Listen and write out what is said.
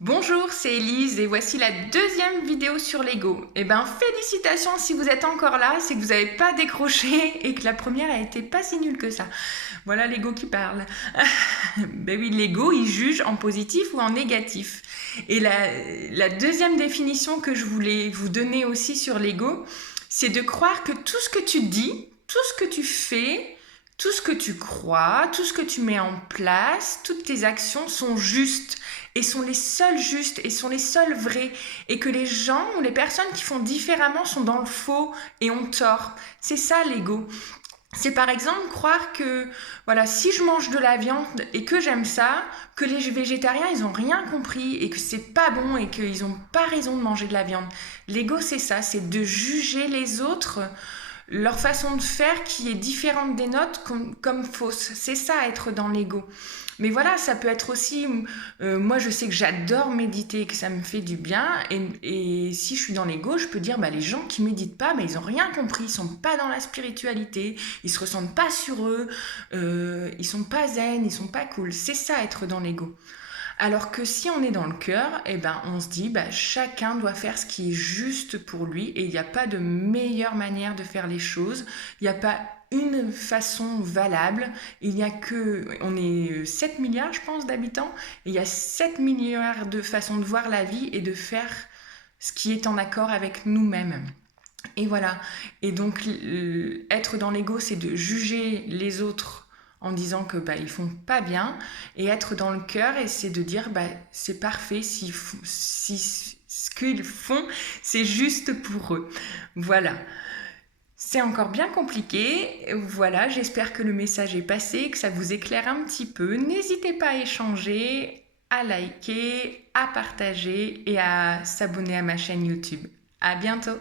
Bonjour, c'est Elise et voici la deuxième vidéo sur Lego. Eh ben, félicitations si vous êtes encore là, c'est que vous n'avez pas décroché et que la première a été pas si nulle que ça. Voilà Lego qui parle. Ben oui, Lego, il juge en positif ou en négatif. Et la deuxième définition que je voulais vous donner aussi sur Lego, c'est de croire que tout ce que tu dis, tout ce que tu fais, tout ce que tu crois, tout ce que tu mets en place, toutes tes actions sont justes et sont les seuls justes et sont les seuls vrais et que les gens ou les personnes qui font différemment sont dans le faux et ont tort. C'est ça l'ego. C'est par exemple croire que voilà, si je mange de la viande et que j'aime ça, que les végétariens ils ont rien compris et que c'est pas bon et qu'ils ont pas raison de manger de la viande. L'ego c'est ça, c'est de juger les autres, leur façon de faire qui est différente des nôtres comme fausse. C'est ça être dans l'ego. Mais voilà, ça peut être aussi, moi je sais que j'adore méditer, que ça me fait du bien, et si je suis dans l'ego, je peux dire, bah, les gens qui méditent pas, bah, ils ont rien compris, ils sont pas dans la spiritualité, ils se ressentent pas sur eux, ils sont pas zen, ils sont pas cool. C'est ça être dans l'ego. Alors que si on est dans le cœur, eh ben, on se dit bah, chacun doit faire ce qui est juste pour lui et il n'y a pas de meilleure manière de faire les choses. Il n'y a pas une façon valable. Il n'y a que, on est 7 milliards, je pense, d'habitants. Et il y a 7 milliards de façons de voir la vie et de faire ce qui est en accord avec nous-mêmes. Et voilà. Et donc, être dans l'ego, c'est de juger les autres en disant que bah, ils font pas bien, et être dans le cœur, et c'est de dire bah, c'est parfait si ce qu'ils font, c'est juste pour eux. Voilà. C'est encore bien compliqué. Voilà, j'espère que le message est passé, que ça vous éclaire un petit peu. N'hésitez pas à échanger, à liker, à partager et à s'abonner à ma chaîne YouTube. À bientôt!